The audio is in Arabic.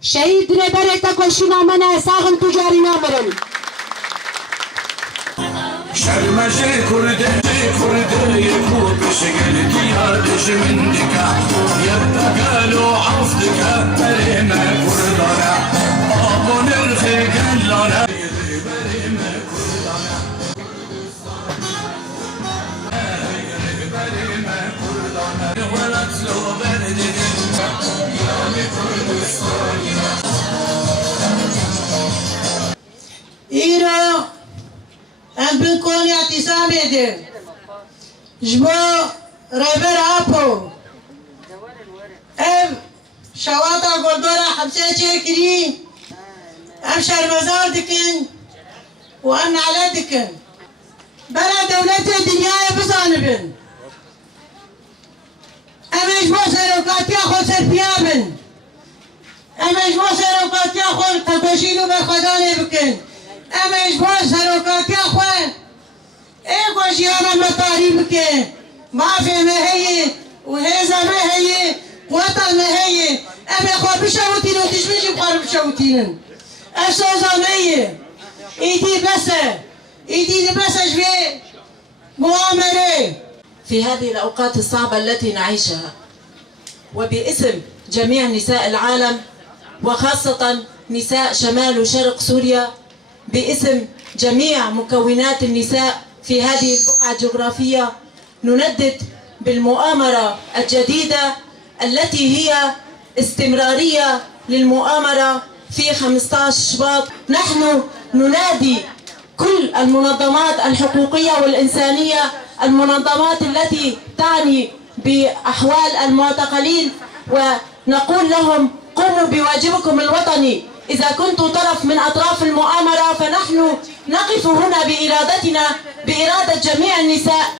شهید رهبر تکوشی نامنه ساغن تجاری نامرن شرمشي كردي يكون بشكل ديادش من دكا يبقالوا عفدك بريمة كردانا أبو نرخي قلانا بريمة كردانا بريمة كردانا ولد لو بردك يا كردستان إيرو ام بنكون اعتصام يدين جبو ريبر ابو ام شواطا قلدورا حبسه چكري ام شرمزار دكن وام نعلى دكن بلا دولة الدنيا بصانبن ام اجبو سروكات ياخو سربيابن ام اجبو سروكات ياخو تقوشينو بخداني بكن ام اجبو سروكات ياخو ايقو جيانا مطاري بكن مافيا ما هي وهيزا ما هي وطن ما هي ام اخو بشوتين وتشميش بخار بشوتين اسوزا ما هي ايدي بس جبي مؤامرة في هذه الأوقات الصعبة التي نعيشها وباسم جميع نساء العالم وخاصة نساء شمال وشرق سوريا باسم جميع مكونات النساء في هذه البقعة الجغرافية نندد بالمؤامرة الجديدة التي هي استمرارية للمؤامرة في 15 شباط. نحن ننادي كل المنظمات الحقوقية والإنسانية، المنظمات التي تعني بأحوال المعتقلين، ونقول لهم قوموا بواجبكم الوطني. إذا كنتم طرف من أطراف المؤامرة فنحن نقف هنا بإرادتنا، بإرادة جميع النساء